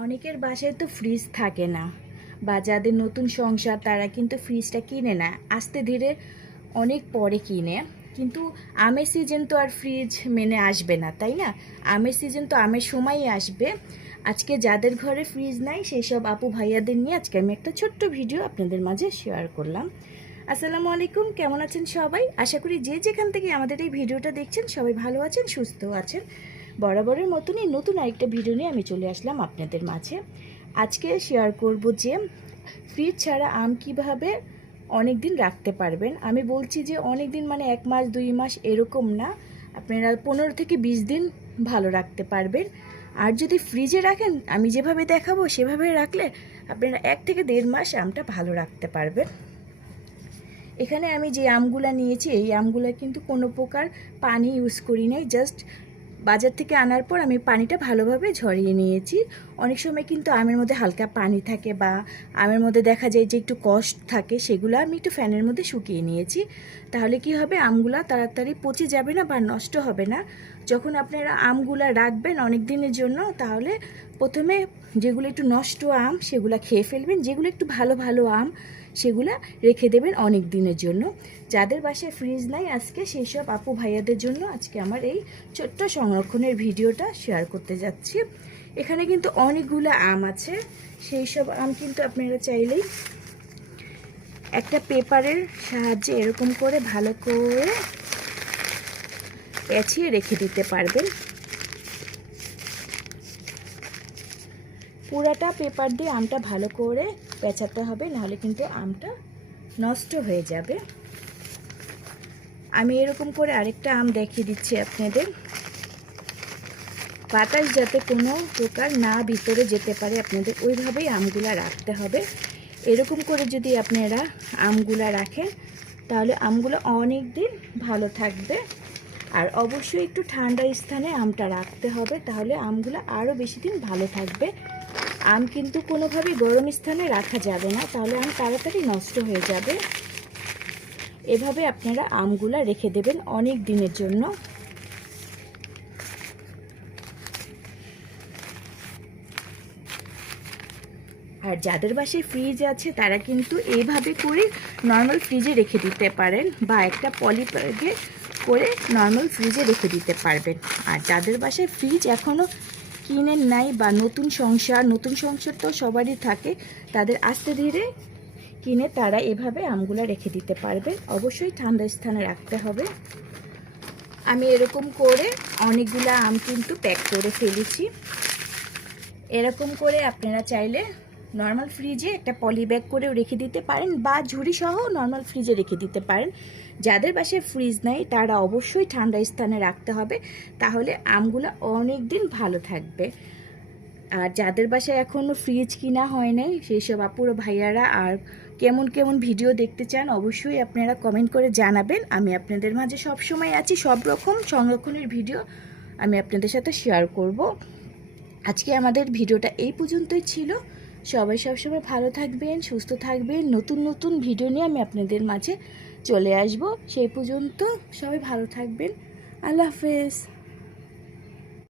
অনেকের বাসায় তো ফ্রিজ থাকে না। বা যাদের নতুন সংসার, তারা কিন্তু ফ্রিজটা কিনে না। আস্তে ধীরে অনেক পরে কিনে। কিন্তু আমের সিজন তো আর ফ্রিজ মেনে আসবে না, তাই না? আমের সিজন তো আমের সময়ই আসবে। আজকে যাদের ঘরে ফ্রিজ নাই সেই সব আপু ভাইয়াদের নিয়ে আজকে আমি একটা ছোট্ট ভিডিও আপনাদের মাঝে শেয়ার করলাম। আসসালামু আলাইকুম, কেমন আছেন সবাই? আশা করি যে যেখান থেকে আমাদের এই ভিডিওটা দেখছেন, সবাই ভালো আছেন, সুস্থ আছেন। বরাবরের মতনই নতুন আরেকটা ভিডিও নিয়ে আমি চলে আসলাম আপনাদের মাঝে। আজকে শেয়ার করব যে ফ্রিজ ছাড়া আম কীভাবে অনেক দিন রাখতে পারবেন? আমি বলছি যে অনেক দিন মানে এক মাস, দুই মাস এরকম না। আপনারা পনেরো থেকে বিশ দিন ভালো রাখতে পারবেন। আর যদি ফ্রিজে রাখেন, আমি যেভাবে দেখাবো সেভাবে রাখলে আপনারা এক থেকে দেড় মাস আমটা ভালো রাখতে পারবেন। এখানে আমি যে আমগুলা নিয়েছি, এই আমগুলা কিন্তু কোনো প্রকার পানি ইউজ করি নাই জাস্ট বাজার থেকে আনার পর আমি পানিটা ভালোভাবে ঝরিয়ে নিয়েছি। অনেক সময় কিন্তু আমের মধ্যে হালকা পানি থাকে বা আমের মধ্যে দেখা যায় যে একটু কষ্ট থাকে, সেগুলো আমি একটু ফ্যানের মধ্যে শুকিয়ে নিয়েছি। তাহলে কি হবে? আমগুলা তাড়াতাড়ি পচে যাবে না বা নষ্ট হবে না। যখন আপনারা আমগুলা রাখবেন অনেক দিনের জন্য, তাহলে প্রথমে যেগুলো একটু নষ্ট আম, সেগুলো খেয়ে ফেলবেন। যেগুলো একটু ভালো ভালো আম, সেগুলা রেখে দেবেন অনেক দিনের জন্য। যাদের বাসায় ফ্রিজ নাই আজকে সেই সব আপু ভাইয়াদের জন্য আজকে আমার এই ছোট্ট সংরক্ষণের ভিডিওটা শেয়ার করতে যাচ্ছি। এখানে কিন্তু অনেকগুলো আম আছে। সেই সব আম কিন্তু আপনারা চাইলেই একটা পেপারের সাহায্যে এরকম করে ভালো করে পেঁচিয়ে রেখে দিতে পারবেন। পুরাটা পেপার দিয়ে আমটা ভালো করে পেঁচাতে হবে, নাহলে কিন্তু আমটা নষ্ট হয়ে যাবে। আমি এরকম করে আরেকটা আম দেখিয়ে দিচ্ছি আপনাদের। বাতাস যাতে কোনো প্রকার না ভিতরে যেতে পারে, আপনাদের ওইভাবেই আমগুলা রাখতে হবে। এরকম করে যদি আপনারা আমগুলা রাখেন, তাহলে আমগুলো অনেক দিন ভালো থাকবে। আর অবশ্যই একটু ঠান্ডা স্থানে আমটা রাখতে হবে, তাহলে আমগুলো আরও বেশি দিন ভালো থাকবে। আম কিন্তু কোনোভাবেই গরম স্থানে রাখা যাবে না, তাহলে আম তাড়াতাড়ি নষ্ট হয়ে যাবে। এভাবে আপনারা আমগুলা রেখে দেবেন অনেক দিনের জন্য। আর যাদের বাসায় ফ্রিজ আছে, তারা কিন্তু এইভাবে করে নর্মাল ফ্রিজে রেখে দিতে পারেন, বা একটা পলি করে নর্মাল ফ্রিজে রেখে দিতে পারবেন। আর যাদের বাসায় ফ্রিজ এখনও কিনে নাই বা নতুন সংসার নতুন সংসার তো সবারই থাকে, তাদের আস্তে ধীরে কিনে তারা এভাবে আমগুলা রেখে দিতে পারবে। অবশ্যই ঠান্ডা স্থানে রাখতে হবে। আমি এরকম করে অনেকগুলা আম কিন্তু প্যাক করে ফেলেছি। এরকম করে আপনারা চাইলে নর্মাল ফ্রিজে একটা পলি ব্যাগ করেও রেখে দিতে পারেন বা ঝুড়ি সহ নর্মাল ফ্রিজে রেখে দিতে পারেন। যাদের বাসায় ফ্রিজ নেই, তারা অবশ্যই ঠান্ডা স্থানে রাখতে হবে। তাহলে আমগুলো অনেক দিন ভালো থাকবে। আর যাদের বাসায় এখনও ফ্রিজ কিনা হয় নাই সেই সব আপুরো ভাইয়ারা আর কেমন কেমন ভিডিও দেখতে চান, অবশ্যই আপনারা কমেন্ট করে জানাবেন। আমি আপনাদের মাঝে সব সময় আছি, সব রকম সংরক্ষণের ভিডিও আমি আপনাদের সাথে শেয়ার করব। আজকে আমাদের ভিডিওটা এই পর্যন্তই ছিল। সবাই সবসময় ভালো থাকবেন, সুস্থ থাকবেন। নতুন নতুন ভিডিও নিয়ে আমি আপনাদের মাঝে চলে আসব। সেই পর্যন্ত সবাই ভালো থাকবেন। আল্লাহ হাফেজ।